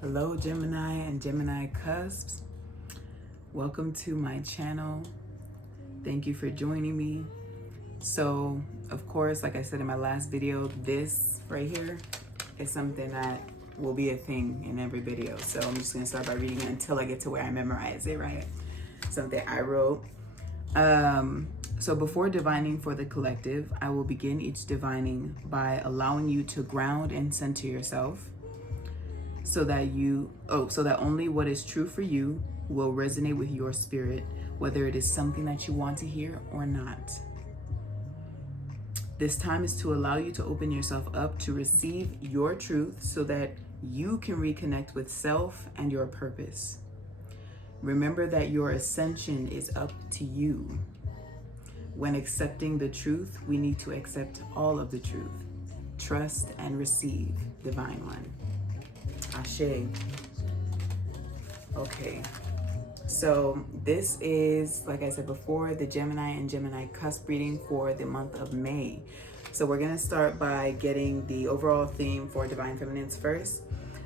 Hello, Gemini and Gemini Cusps. Welcome to my channel. Thank you for joining me. So, of course, like I said in my last video, this right here is something that will be a thing in every video. So I'm just gonna start by reading it until I get to where I memorize it, right? Something I wrote. So before divining for the collective, I will begin each divining by allowing you to ground and center yourself so that only what is true for you will resonate with your spirit, whether it is something that you want to hear or not. This time is to allow you to open yourself up to receive your truth so that you can reconnect with self and your purpose. Remember that your ascension is up to you. When accepting the truth, we need to accept all of the truth. Trust and receive, Divine One. Ashe. Okay, so this is, like I said before, the Gemini and Gemini Cusp reading for the month of May. So we're going to start by getting the overall theme for Divine Feminines first.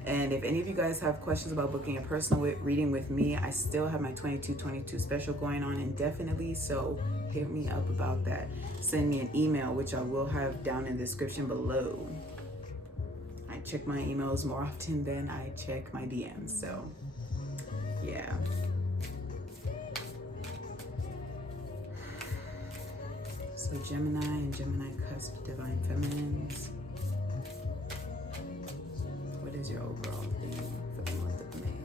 And if any of you guys have questions about booking a personal reading with me, I still have my 2222 special going on indefinitely, so hit me up about that. Send me an email, which I will have down in the description below. I check my emails more often than I check my DMs, so yeah. So Gemini and Gemini Cusp, Divine Feminines. What is your overall theme for the month of May?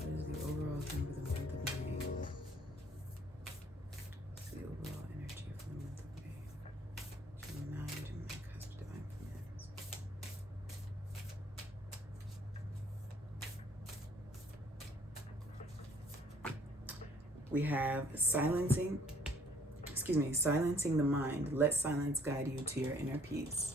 What is the overall theme for the month of May? What's the overall energy for the month of May? Gemini, Gemini Cusp, Divine Feminines. We have silencing the mind. Let silence guide you to your inner peace.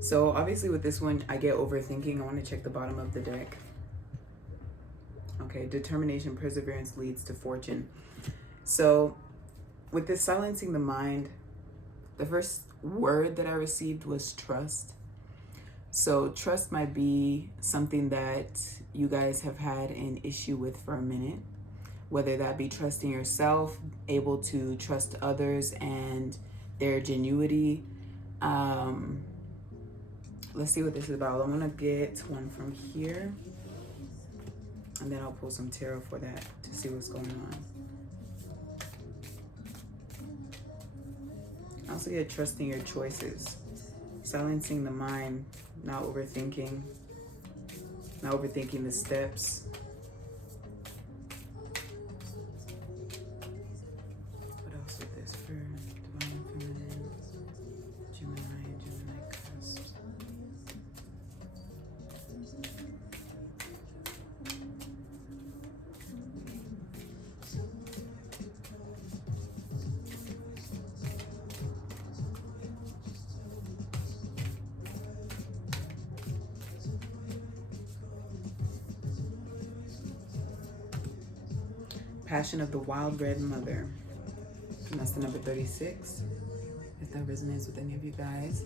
So obviously with this one, I get overthinking. I want to check the bottom of the deck. Okay, determination, perseverance leads to fortune. So with this silencing the mind, the first word that I received was trust. So trust might be something that you guys have had an issue with for a minute, whether that be trusting yourself, able to trust others and their genuity. Let's see what this is about. I'm gonna get one from here and then I'll pull some tarot for that to see what's going on. I also get trusting your choices, silencing the mind, not overthinking the steps. What else with this for Divine Feminine, Gemini and Gemini Cusp? Passion of the Wild Red Mother. And that's the number 36, if that resonates with any of you guys.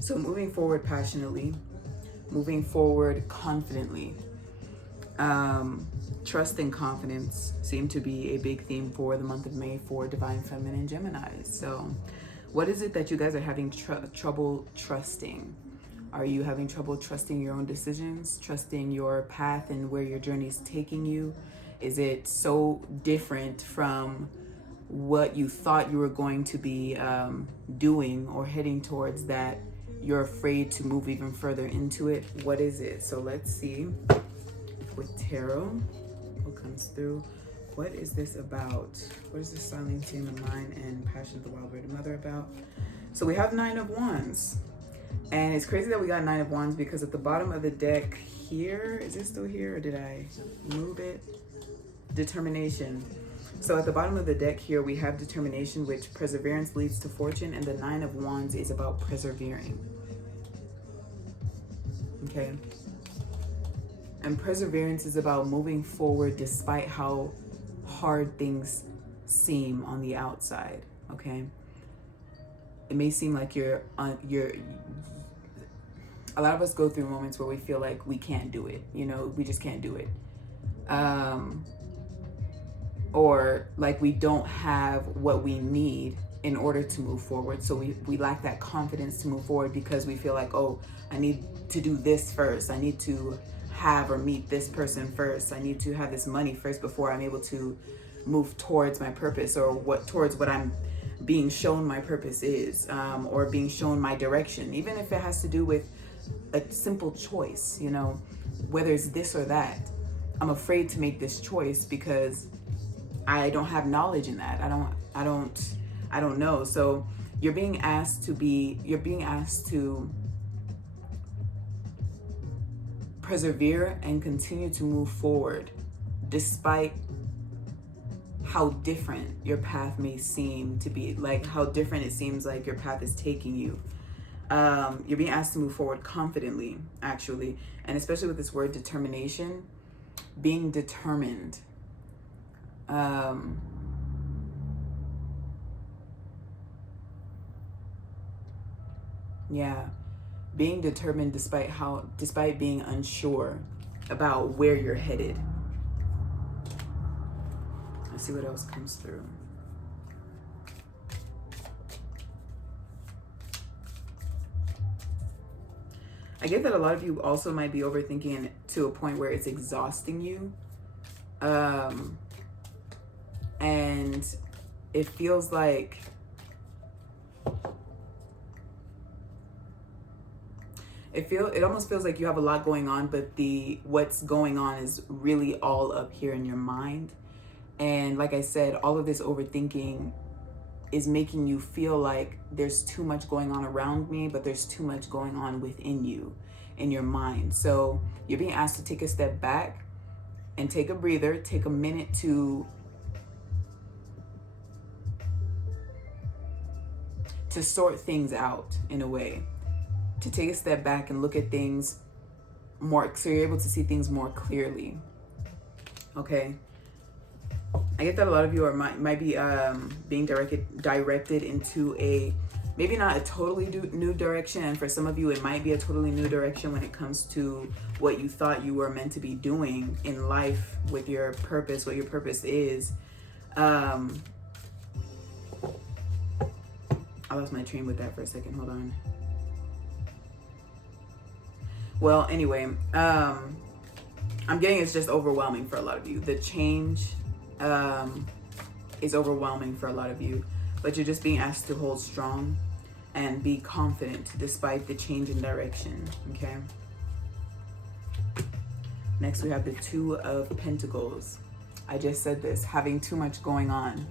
So moving forward passionately, moving forward confidently. Trust and confidence seem to be a big theme for the month of May for Divine Feminine Geminis. So what is it that you guys are having trouble trusting? Are you having trouble trusting your own decisions, trusting your path and where your journey is taking you? Is it so different from what you thought you were going to be doing or heading towards that you're afraid to move even further into it? What is it? So let's see with tarot what comes through. What is this about? What is this silencing the mind and passion of the Wild Red Mother about? So we have 9 of Wands. And it's crazy that we got 9 of Wands because at the bottom of the deck here, is it still here or did I move it? Determination. So at the bottom of the deck here, we have determination, which perseverance leads to fortune, and the 9 of Wands is about persevering. Okay. And perseverance is about moving forward despite how hard things seem on the outside, okay? It may seem like a lot of us go through moments where we feel like we can't do it, we just can't do it. Or like we don't have what we need in order to move forward. So we lack that confidence to move forward because we feel like, oh, I need to do this first. I need to have or meet this person first. I need to have this money first before I'm able to move towards my purpose, or towards what I'm being shown my purpose is, or being shown my direction, even if it has to do with a simple choice, whether it's this or that. I'm afraid to make this choice because I don't have knowledge in that. I don't know. So you're being asked to persevere and continue to move forward despite how different your path may seem to be, like how different it seems like your path is taking you. You're being asked to move forward confidently, actually, and especially with this word determination, being determined. Being determined despite being unsure about where you're headed. Let's see what else comes through. I get that a lot of you also might be overthinking to a point where it's exhausting you. And it feels like it almost feels like you have a lot going on, but what's going on is really all up here in your mind. And like I said, all of this overthinking is making you feel like there's too much going on around me, but there's too much going on within you, in your mind. So you're being asked to take a step back and take a breather, take a minute to sort things out in a way, to take a step back and look at things more, so you're able to see things more clearly. Okay. I get that a lot of you might be being directed into maybe not a totally new direction, and for some of you it might be a totally new direction when it comes to what you thought you were meant to be doing in life with your purpose, what your purpose is. I lost my train with that for a second. Hold on. Well, anyway, I'm getting it's just overwhelming for a lot of you. The change is overwhelming for a lot of you, but you're just being asked to hold strong and be confident despite the change in direction. Okay. Next, we have the Two of Pentacles. I just said this, having too much going on.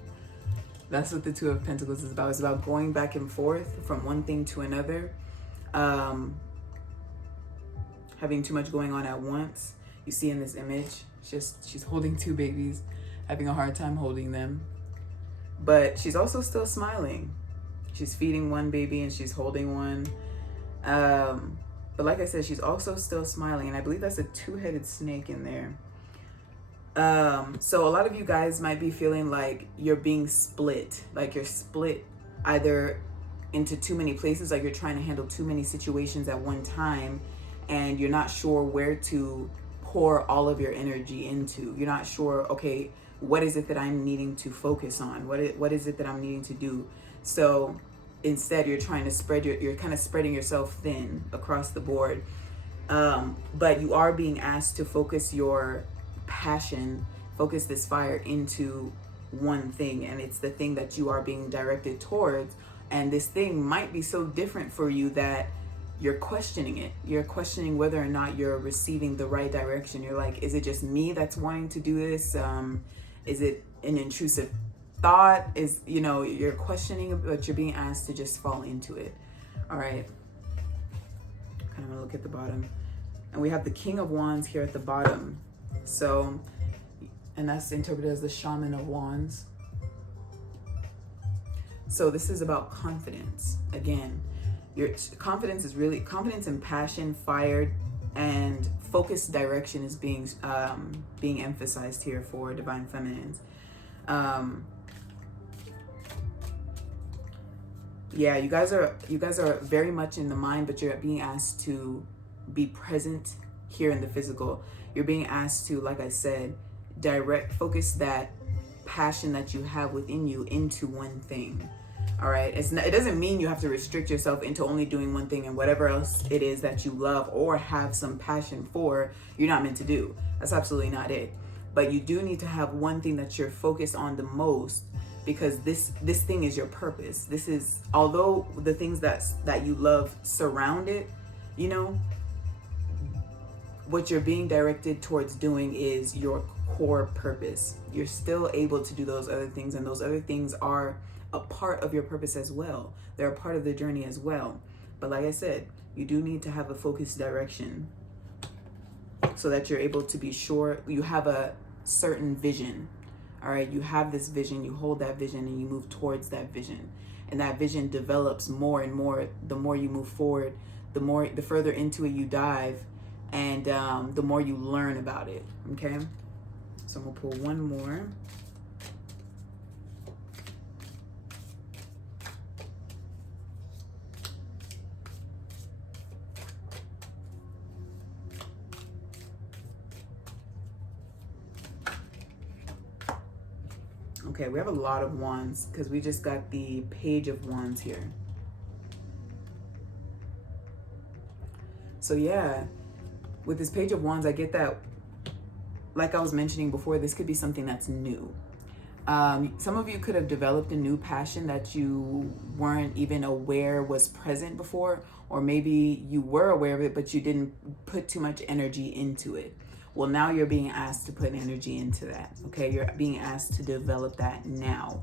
That's what the Two of Pentacles is about. It's about going back and forth from one thing to another. Having too much going on at once. You see in this image, she's holding two babies, having a hard time holding them. But she's also still smiling. She's feeding one baby and she's holding one. But like I said, she's also still smiling. And I believe that's a two-headed snake in there. So a lot of you guys might be feeling like you're being split. Like you're split either into too many places, like you're trying to handle too many situations at one time, and you're not sure where to pour all of your energy into. You're not sure, okay, what is it that I'm needing to focus on? What is it that I'm needing to do? So instead, you're trying to you're kind of spreading yourself thin across the board. But you are being asked to focus your passion, focus this fire into one thing, and it's the thing that you are being directed towards. And this thing might be so different for you that you're questioning it. You're questioning whether or not you're receiving the right direction. You're like, is it just me that's wanting to do this? Is it an intrusive thought? You're questioning, but you're being asked to just fall into it. All right. Kind of want to look at the bottom. And we have the King of Wands here at the bottom. So, and that's interpreted as the Shaman of Wands. So this is about confidence. Again, your confidence is really, confidence and passion, fire, and focused direction is being emphasized here for divine feminines. Yeah, you guys are very much in the mind, but you're being asked to be present here in the physical. You're being asked to, like I said, focus that passion that you have within you into one thing. All right, it doesn't mean you have to restrict yourself into only doing one thing, and whatever else it is that you love or have some passion for, you're not meant to do. That's absolutely not it. But you do need to have one thing that you're focused on the most, because this thing is your purpose. This is, although the things that you love surround it, you know, what you're being directed towards doing is your core purpose. You're still able to do those other things, and those other things are a part of your purpose as well. They're a part of the journey as well. But like I said, you do need to have a focused direction so that you're able to be sure you have a certain vision. All right, you have this vision, you hold that vision, and you move towards that vision. And that vision develops more and more the more you move forward, the further into it you dive, and the more you learn about it. Okay, so I'm gonna pull one more. Okay, we have a lot of wands because we just got the Page of Wands here. So yeah, with this Page of Wands, I get that, like I was mentioning before, this could be something that's new. Some of you could have developed a new passion that you weren't even aware was present before, or maybe you were aware of it, but you didn't put too much energy into it. Well, now you're being asked to put energy into that, okay? You're being asked to develop that now.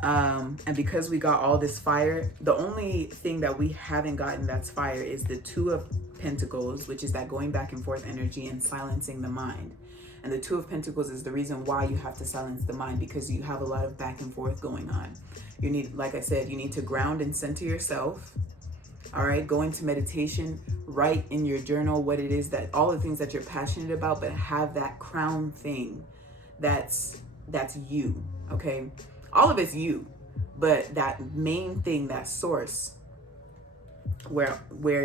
And because we got all this fire, the only thing that we haven't gotten that's fire is the Two of Pentacles, which is that going back and forth energy and silencing the mind. And the Two of Pentacles is the reason why you have to silence the mind, because you have a lot of back and forth going on. You need, like I said, you need to ground and center yourself. All right, go into meditation, write in your journal what it is that, all the things that you're passionate about, but have that crown thing that's you, okay? All of it's you, but that main thing, that source where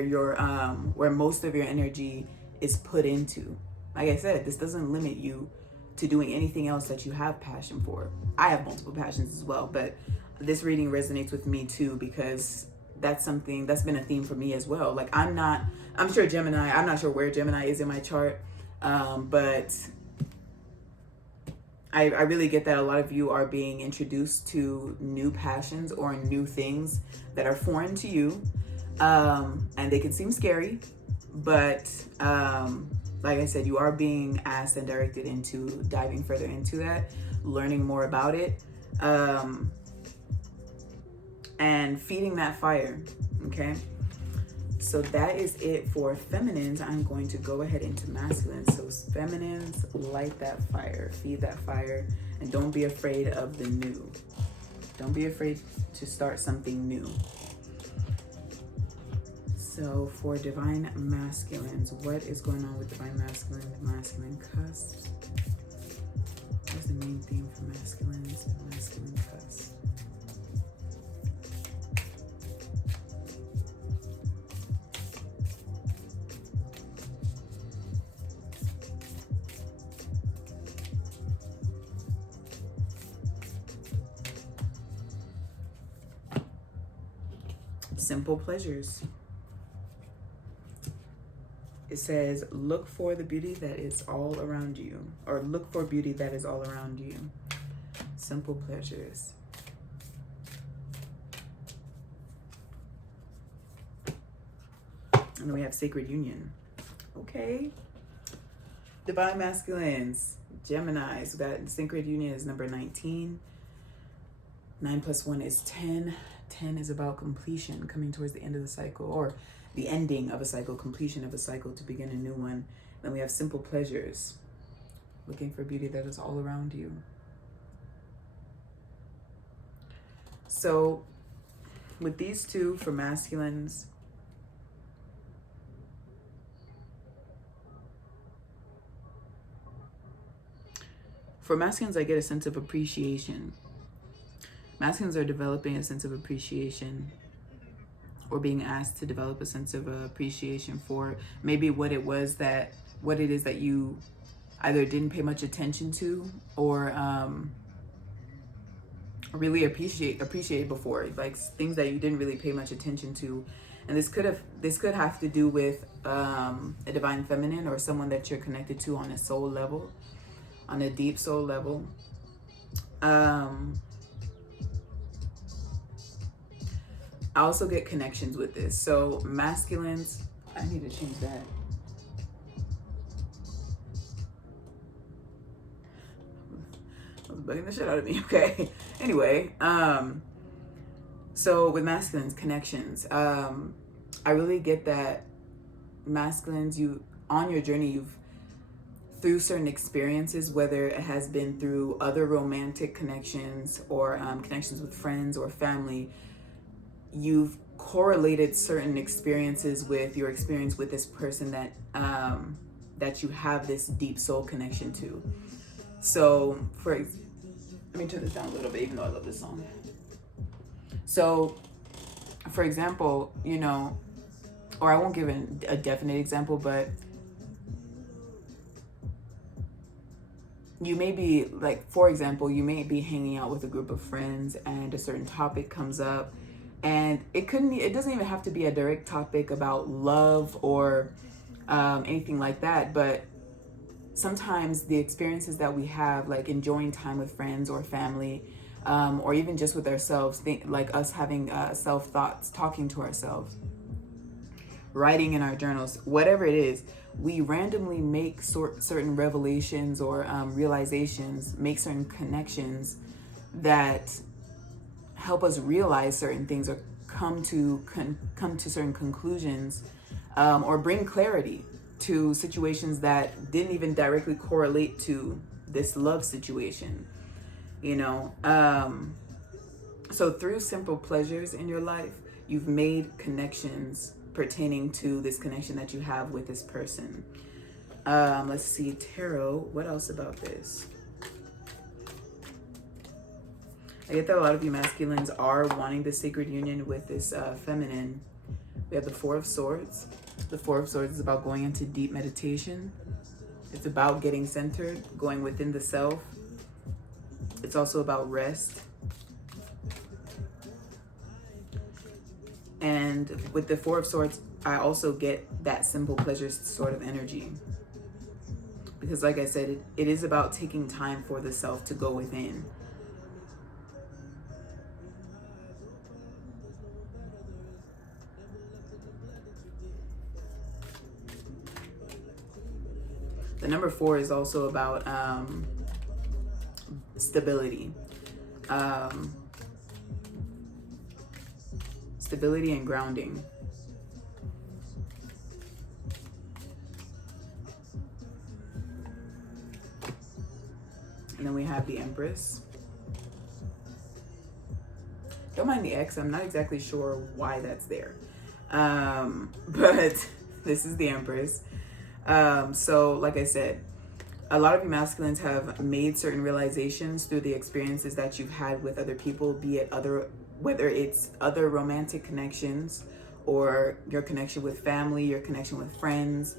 your where most of your energy is put into. Like I said, this doesn't limit you to doing anything else that you have passion for. I have multiple passions as well, but this reading resonates with me too, because that's something that's been a theme for me as well. Like I'm sure Gemini, I'm not sure where Gemini is in my chart, but I really get that a lot of you are being introduced to new passions or new things that are foreign to you, and they can seem scary, but like I said, you are being asked and directed into diving further into that, learning more about it, and feeding that fire, okay? So that is it for feminines. I'm going to go ahead into masculines. So feminines, light that fire, feed that fire, and don't be afraid of the new. Don't be afraid to start something new. So for divine masculines, what is going on with divine masculine, masculine cusp? What's the main theme for masculines, masculine cusp? Simple pleasures. It says, look for the beauty that is all around you, or look for beauty that is all around you. Simple pleasures. And then we have sacred union. Okay. Divine masculines, Geminis. We got sacred union is number 19. 9 plus 1 is 10. 10 is about completion, coming towards the end of the cycle, or the ending of a cycle, completion of a cycle to begin a new one. Then we have simple pleasures, looking for beauty that is all around you. So with these two for masculines, For masculines, I get a sense of appreciation. Masculines are developing a sense of appreciation, or being asked to develop a sense of appreciation for maybe what it is that you either didn't pay much attention to, or really appreciate before, like things that you didn't really pay much attention to. And this could have to do with a divine feminine, or someone that you're connected to on a soul level, on a deep soul level. I also get connections with this. So masculines, I need to change that. I was bugging the shit out of me. Okay. Anyway, so with masculines, connections, I really get that masculines, on your journey, through certain experiences, whether it has been through other romantic connections, or connections with friends or family, you've correlated certain experiences with your experience with this person that you have this deep soul connection to. So let me turn this down a little bit, even though I love this song. So for example, or I won't give a definite example, but you may be like, for example, you may be hanging out with a group of friends and a certain topic comes up, and it doesn't even have to be a direct topic about love or anything like that, but sometimes the experiences that we have, like enjoying time with friends or family, or even just with ourselves, like us having self-thoughts, talking to ourselves, writing in our journals, whatever it is, we randomly make certain revelations or realizations, make certain connections that help us realize certain things, or come to certain conclusions, or bring clarity to situations that didn't even directly correlate to this love situation, so through simple pleasures in your life, you've made connections pertaining to this connection that you have with this person. Let's see, tarot, what else about this? I get that a lot of you masculines are wanting the sacred union with this feminine. We have the Four of Swords. The Four of Swords is about going into deep meditation. It's about getting centered, going within the self. It's also about rest. And with the Four of Swords, I also get that simple pleasure sort of energy. Because like I said, it is about taking time for the self to go within. The number 4 is also about stability. Stability and grounding. And then we have the Empress. Don't mind the X, I'm not exactly sure why that's there. But this is the Empress. So like I said, a lot of you masculines have made certain realizations through the experiences that you've had with other people, be it whether it's other romantic connections, or your connection with family, your connection with friends.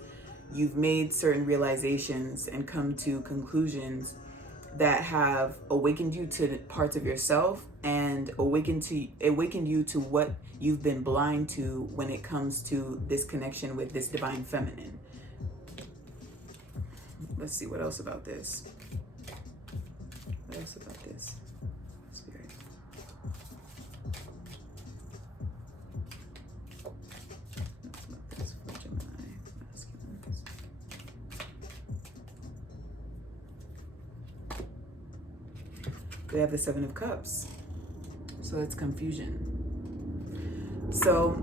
You've made certain realizations and come to conclusions that have awakened you to parts of yourself, and awakened you to what you've been blind to when it comes to this connection with this divine feminine. Let's see, what else about this? What else about this? Spirit. What's about this for Gemini? Masculine. We have the Seven of Cups. So it's confusion. So,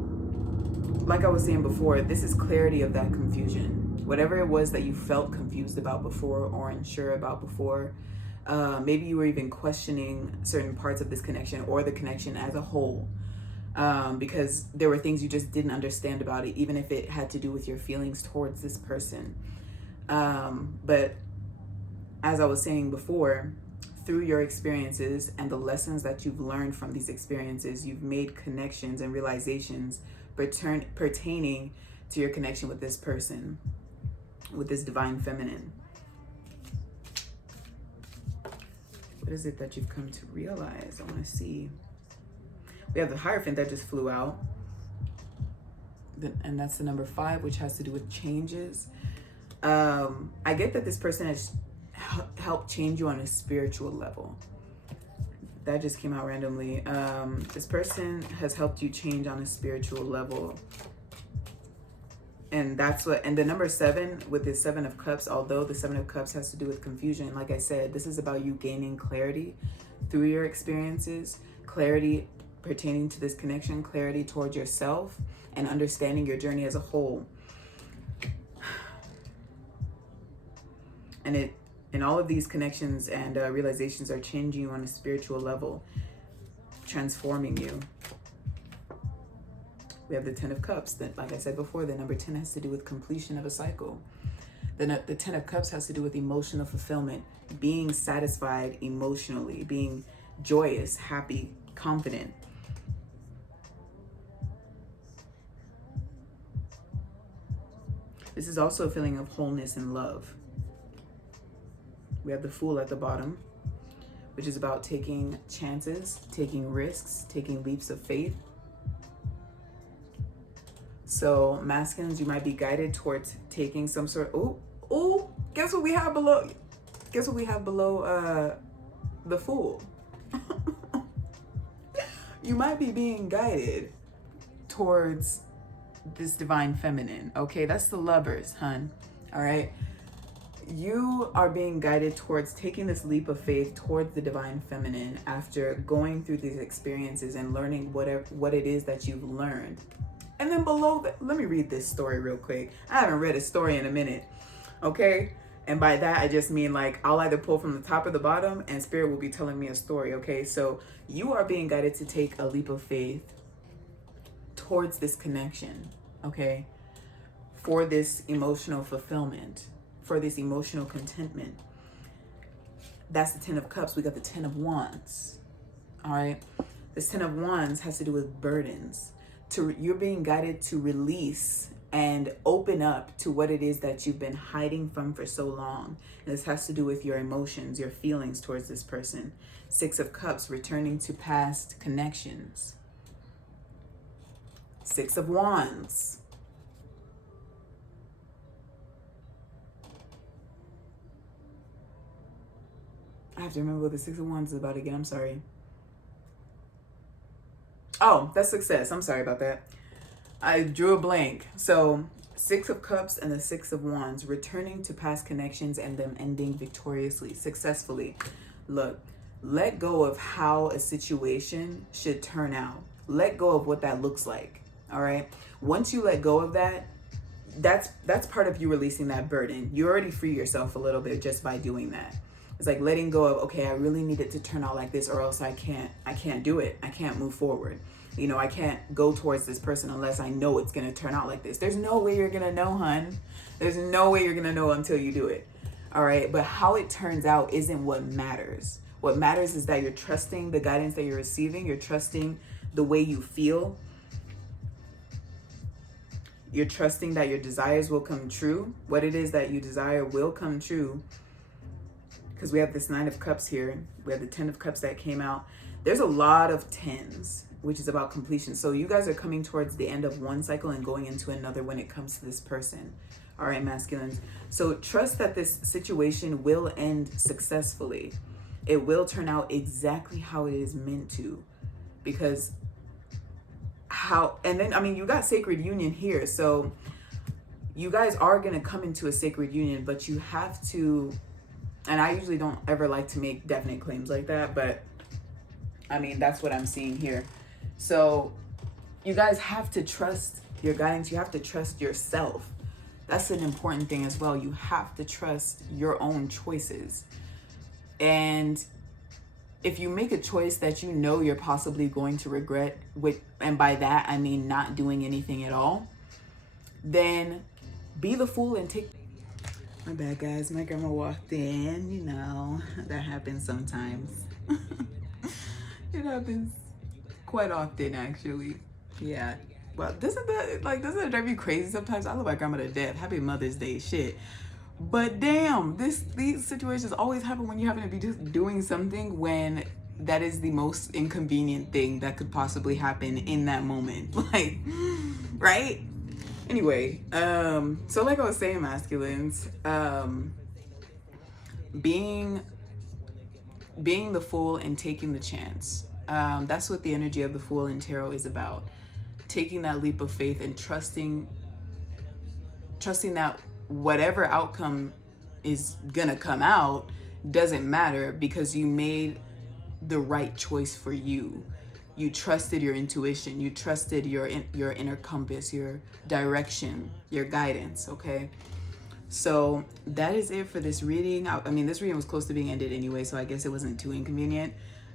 like I was saying before, this is clarity of that confusion. Whatever it was that you felt confused about before, or unsure about before, maybe you were even questioning certain parts of this connection, or the connection as a whole, because there were things you just didn't understand about it, even if it had to do with your feelings towards this person. But as I was saying before, through your experiences and the lessons that you've learned from these experiences, you've made connections and realizations pertaining to your connection with this person, with this divine feminine. What is it that you've come to realize? I want to see. We have the Hierophant that just flew out. And that's the number 5, which has to do with changes. I get that this person has helped change you on a spiritual level. That just came out randomly. This person has helped you change on a spiritual level. And that's what, and the number 7 with the 7 of Cups, although the 7 of Cups has to do with confusion, like I said, this is about you gaining clarity through your experiences, clarity pertaining to this connection, clarity towards yourself, and understanding your journey as a whole. And all of these connections and realizations are changing you on a spiritual level, transforming you. We have the 10 of Cups. That, like I said before, the number 10 has to do with completion of a cycle. The 10 of Cups has to do with emotional fulfillment, being satisfied emotionally, being joyous, happy, confident. This is also a feeling of wholeness and love. We have the Fool at the bottom, which is about taking chances, taking risks, taking leaps of faith. So masculines, you might be guided towards taking some sort of, guess what we have below? Guess what we have below the Fool? You might be being guided towards this divine feminine. Okay, that's the Lovers, hun. All right. You are being guided towards taking this leap of faith towards the divine feminine after going through these experiences and learning what it is that you've learned. And then below that, let me read this story real quick. I haven't read a story in a minute, okay? And by that, I just mean like I'll either pull from the top or the bottom and Spirit will be telling me a story, okay? So you are being guided to take a leap of faith towards this connection, okay? For this emotional fulfillment, for this emotional contentment. That's the 10 of Cups. We got the 10 of Wands, all right? This 10 of Wands has to do with burdens. You're being guided to release and open up to what it is that you've been hiding from for so long. And this has to do with your emotions, your feelings towards this person. 6 of Cups, returning to past connections. 6 of Wands. I have to remember what the 6 of Wands is about again. I'm sorry. Oh, that's success. I'm sorry about that. I drew a blank. So 6 of Cups and the 6 of Wands, returning to past connections and them ending victoriously, successfully. Look, let go of how a situation should turn out. Let go of what that looks like. All right. Once you let go of that, that's part of you releasing that burden. You already free yourself a little bit just by doing that. It's like letting go of, okay, I really need it to turn out like this or else I can't do it. I can't move forward. You know, I can't go towards this person unless I know it's going to turn out like this. There's no way you're going to know, hun. There's no way you're going to know until you do it. All right. But how it turns out isn't what matters. What matters is that you're trusting the guidance that you're receiving. You're trusting the way you feel. You're trusting that your desires will come true. What it is that you desire will come true. Because we have this 9 of Cups here. We have the 10 of Cups that came out. There's a lot of 10s, which is about completion. So you guys are coming towards the end of one cycle and going into another when it comes to this person. All right, masculines. So trust that this situation will end successfully. It will turn out exactly how it is meant to. Because and then, I mean, you got sacred union here. So you guys are going to come into a sacred union, but you have to... And I usually don't ever like to make definite claims like that, but I mean, that's what I'm seeing here. So you guys have to trust your guidance. You have to trust yourself. That's an important thing as well. You have to trust your own choices. And if you make a choice that you know you're possibly going to regret, and by that, I mean not doing anything at all, then be the fool and take... My bad, guys. My grandma walked in. You know, that happens sometimes. It happens quite often, actually. Yeah. Well, doesn't that drive you crazy sometimes? I love my grandma to death. Happy Mother's Day, shit. But damn, these situations always happen when you happen to be just doing something when that is the most inconvenient thing that could possibly happen in that moment. Like, right? Anyway, so like I was saying, masculines, being the fool and taking the chance. That's what the energy of the Fool in tarot is about. Taking that leap of faith and trusting that whatever outcome is gonna come out doesn't matter, because you made the right choice for you. You trusted your intuition. You trusted your inner compass, your direction, your guidance. Okay. So that is it for this reading. I mean, this reading was close to being ended anyway, so I guess it wasn't too inconvenient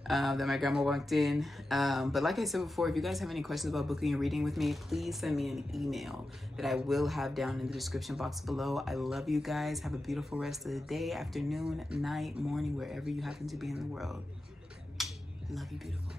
that my grandma walked in. But like I said before, if you guys have any questions about booking a reading with me, please send me an email that I will have down in the description box below. I love you guys. Have a beautiful rest of the day, afternoon, night, morning, wherever you happen to be in the world. Love you, beautiful.